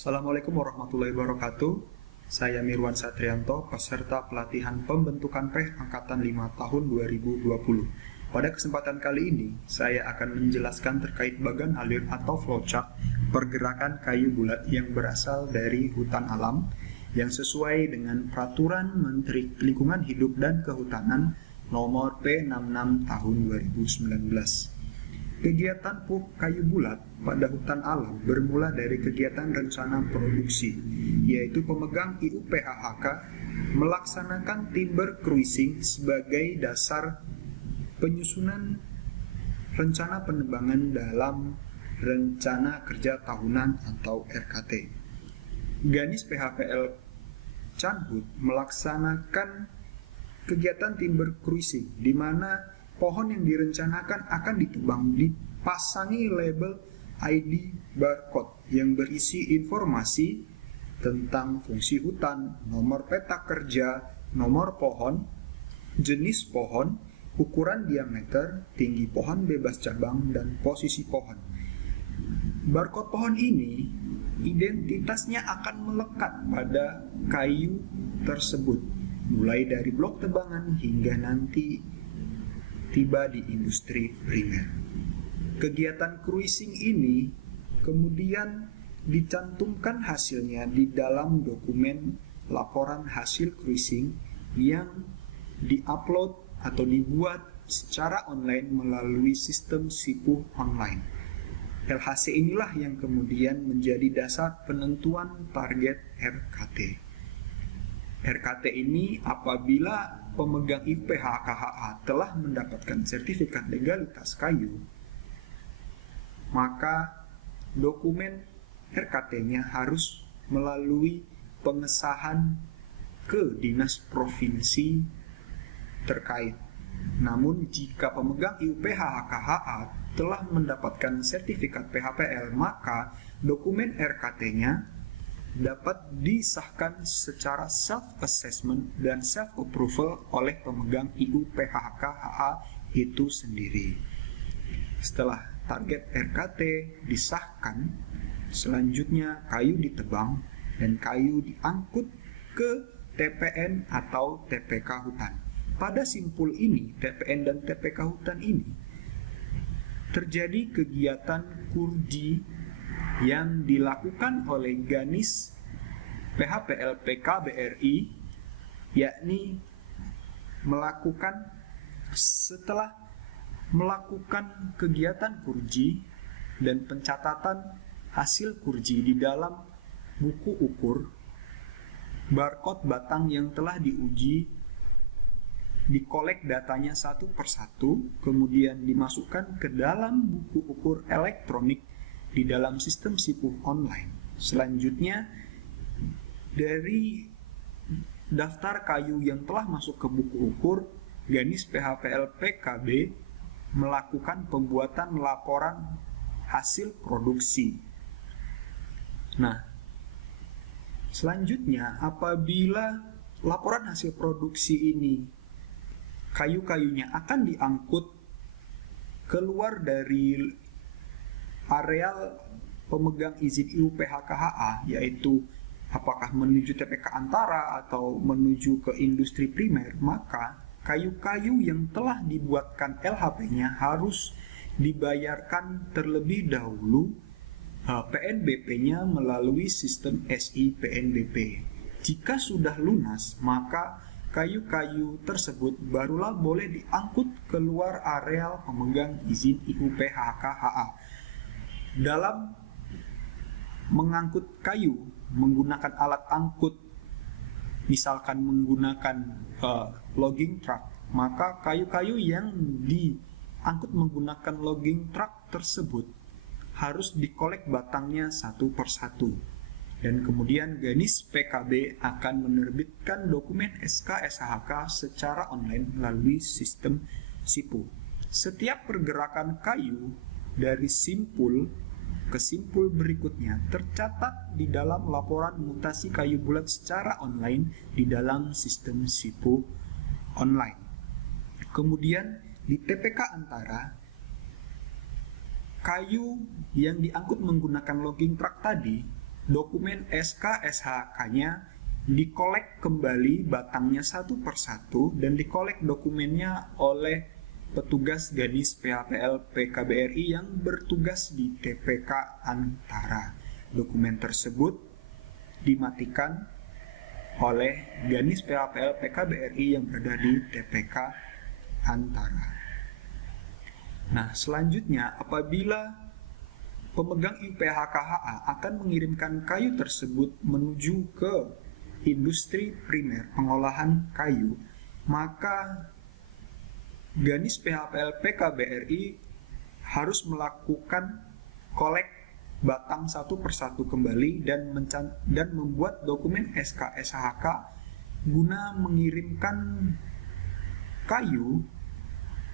Assalamualaikum warahmatullahi wabarakatuh. Saya Mirwan Satrianto, peserta pelatihan pembentukan PEH Angkatan 5 tahun 2020. Pada kesempatan kali ini, saya akan menjelaskan terkait bagan alir atau flowchart pergerakan kayu bulat yang berasal dari hutan alam yang sesuai dengan Peraturan Menteri Lingkungan Hidup dan Kehutanan Nomor P66 Tahun 2019. Kegiatan pupuk kayu bulat pada hutan alam bermula dari kegiatan rencana produksi, yaitu pemegang IUPHHK melaksanakan timber cruising sebagai dasar penyusunan rencana penebangan dalam Rencana Kerja Tahunan atau RKT. Ganis PHPL Canhut melaksanakan kegiatan timber cruising di mana pohon yang direncanakan akan ditebang dipasangi label ID barcode yang berisi informasi tentang fungsi hutan, nomor peta kerja, nomor pohon, jenis pohon, ukuran diameter, tinggi pohon bebas cabang, dan posisi pohon. Barcode pohon ini identitasnya akan melekat pada kayu tersebut, mulai dari blok tebangan hingga nanti tiba di industri primer. Kegiatan cruising ini kemudian dicantumkan hasilnya di dalam dokumen laporan hasil cruising yang diupload atau dibuat secara online melalui sistem SIPU online. LHC inilah yang kemudian menjadi dasar penentuan target RKT. RKT ini apabila pemegang IUPHKHA telah mendapatkan sertifikat legalitas kayu, maka dokumen RKT-nya harus melalui pengesahan ke dinas provinsi terkait. Namun jika pemegang IUPHKHA telah mendapatkan sertifikat PHPL, maka dokumen RKT-nya dapat disahkan secara self-assessment dan self-approval oleh pemegang IUPHKHA itu sendiri. Setelah target RKT disahkan, selanjutnya kayu ditebang dan kayu diangkut ke TPN atau TPK hutan. Pada simpul ini, TPN dan TPK hutan ini, terjadi kegiatan kurji yang dilakukan oleh Ganis PHPL PKBRI, yakni setelah melakukan kegiatan kurji dan pencatatan hasil kurji di dalam buku ukur, barcode batang yang telah diuji dikolek datanya satu persatu, kemudian dimasukkan ke dalam buku ukur elektronik di dalam sistem SIPU online. Selanjutnya, dari daftar kayu yang telah masuk ke buku ukur, Ganis PHPL PKB melakukan pembuatan laporan hasil produksi. Nah, selanjutnya apabila laporan hasil produksi ini kayu-kayunya akan diangkut keluar dari areal pemegang izin IUPHKHA, yaitu apakah menuju TPK antara atau menuju ke industri primer, maka kayu-kayu yang telah dibuatkan LHP-nya harus dibayarkan terlebih dahulu PNBP-nya melalui sistem SI PNBP. Jika sudah lunas, maka kayu-kayu tersebut barulah boleh diangkut keluar areal pemegang izin IUPHKHA. Dalam mengangkut kayu menggunakan alat angkut, misalkan menggunakan logging truck, maka kayu-kayu yang diangkut menggunakan logging truck tersebut harus dikolek batangnya satu persatu. Dan kemudian Ganis PKB akan menerbitkan dokumen SK SHK secara online melalui sistem SIPU. Setiap pergerakan kayu dari simpul ke simpul berikutnya tercatat di dalam laporan mutasi kayu bulat secara online di dalam sistem SIPU online. Kemudian di TPK antara, kayu yang diangkut menggunakan logging truck tadi dokumen SK SHK-nya dikolek kembali batangnya satu persatu dan dikolek dokumennya oleh petugas Gadis PHPL PKBRI yang bertugas di TPK Antara. Dokumen tersebut dimatikan oleh Gadis PHPL PKBRI yang berada di TPK Antara. Nah, selanjutnya apabila pemegang IUPHKHA akan mengirimkan kayu tersebut menuju ke industri primer pengolahan kayu, maka Gadis PHPL PKBRI harus melakukan kolek batang satu persatu kembali dan membuat dokumen SK SHK guna mengirimkan kayu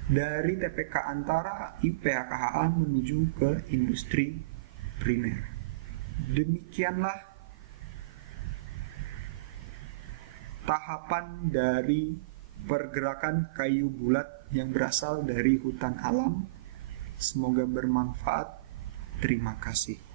dari TPK Antara IUPHKHA menuju ke industri primer. Demikianlah tahapan dari pergerakan kayu bulat yang berasal dari hutan alam. Semoga bermanfaat. Terima kasih.